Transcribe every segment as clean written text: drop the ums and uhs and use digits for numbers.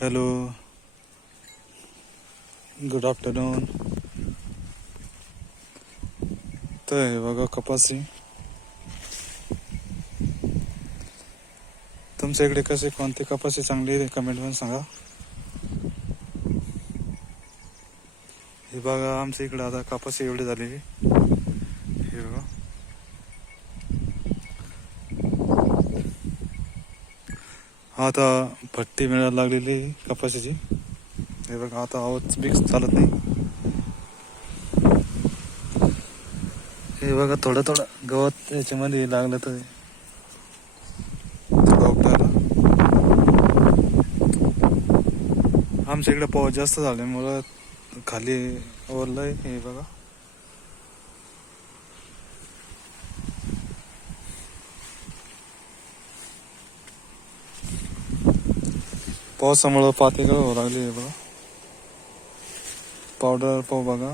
Hello, good afternoon. तर हे बघा कपासी. तुमच्या इकडे कसे कोणते कपासी चांगली आहे कमेंटमध्ये सांगा. हे बघा आमच्या इकडे आता कपासी एवढी झालेली. हे बघा आता भट्टी मिळायला लागलेली कपाशीची. हे बघा आता आवाज बिक्स चालत नाही. हे बघा थोडं थोडं गवत याच्यामध्ये लागलं तर थोडं उपटायला. आमच्या इकडे पाऊस जास्त झाल्यामुळं खाली ओरलंय. हे बघा पावसामुळं पाते गळ होऊ लागले. हे बघा पावडर पाव बघा.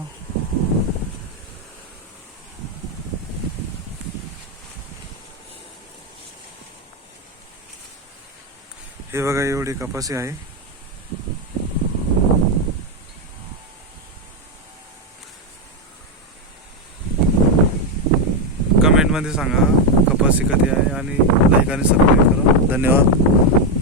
हे बघा एवढी कपासी आहे. कमेंटमध्ये सांगा कपासी कधी आहे आणि लाईक आणि सबस्क्राईब करा. धन्यवाद.